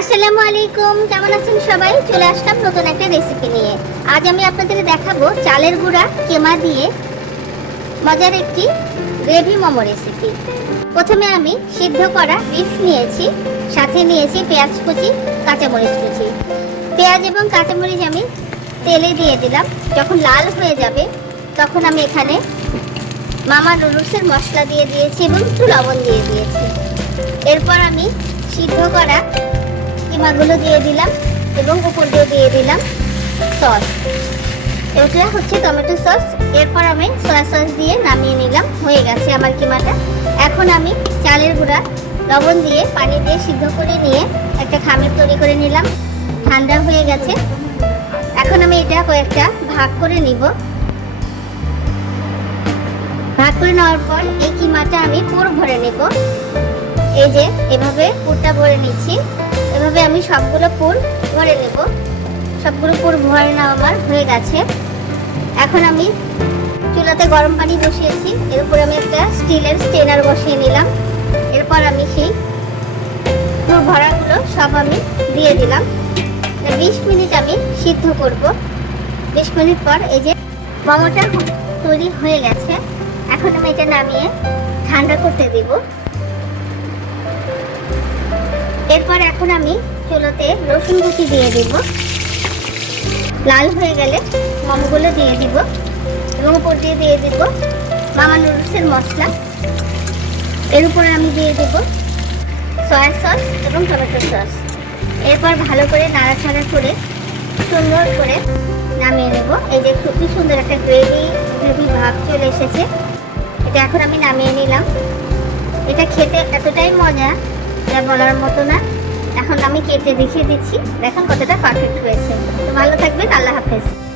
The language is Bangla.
আসসালামু আলাইকুম, কেমন আছেন সবাই? চলে আসলাম নতুন একটা রেসিপি নিয়ে। আজ আমি আপনাদের দেখাবো চালের গুঁড়া কেমা দিয়ে মজার একটি গ্রেভি মোমো রেসিপি প্রথমে আমি সিদ্ধ করা বিফ নিয়েছি, সাথে নিয়েছি পেঁয়াজ কুচি, কাঁচামরিচ কুচি। পেঁয়াজ এবং কাঁচামরিচ আমি তেলে দিয়ে দিলাম। যখন লাল হয়ে যাবে, তখন আমি এখানে মামা নুডলসের মশলা দিয়ে দিয়েছি এবং একটু লবণ দিয়ে দিয়েছি। এরপর আমি সিদ্ধ করা কিমাগুলো দিয়ে দিলাম এবং উপর দিয়ে দিয়ে দিলাম সস। এটা হচ্ছে টমেটো সস। এরপর আমি সয়া সস দিয়ে নামিয়ে নিলাম। হয়ে গেছে আমার কিমাটা। এখন আমি চালের গুঁড়া, লবণ দিয়ে পানি দিয়ে সিদ্ধ করে নিয়ে একটা খামির তৈরি করে নিলাম। ঠান্ডা হয়ে গেছে। এখন আমি এটা কয়েকটা ভাগ করে নিব। ভাগ করে নেওয়ার পর এই কিমাটা আমি পুর ভরে নেব। এই যে, এভাবে পুরটা ভরে নিচ্ছি। এভাবে আমি সবগুলো পুর ভরে নেব। সবগুলো পুর ভরে নেওয়া আমার হয়ে গেছে। এখন আমি চুলাতে গরম পানি বসিয়েছি। এর উপরে আমি একটা স্টিলের স্টেনার বসিয়ে নিলাম। এরপর আমি সেই পুর ভরাগুলো সব আমি দিয়ে দিলাম। বিশ মিনিট আমি সিদ্ধ করব। বিশ মিনিট পর এই যে মোমোটা তৈরি হয়ে গেছে। এখন আমি এটা নামিয়ে ঠান্ডা করতে দিব। এরপর এখন আমি চুলোতে রসুন কুচি দিয়ে দিব। লাল হয়ে গেলে মোমোগুলো দিয়ে দিব এবং উপর দিয়ে দিয়ে দিব মামা নুডলসের মশলা। এর উপরে আমি দিয়ে দিব সয়া সস এবং টমেটো সস। এরপর ভালো করে নাড়াচাড়া করে, সুন্দর করে নামিয়ে নেব। এই যে খুবই সুন্দর একটা গ্রেভি গ্রেভি ভাব চলে এসেছে। এটা এখন আমি নামিয়ে নিলাম। এটা খেতে এতটাই মজা যা বলার মতো না। এখন আমি কেটে দেখিয়ে দিচ্ছি। দেখুন কতটা পারফেক্ট হয়েছে। তো ভালো থাকবেন। আল্লাহ হাফেজ।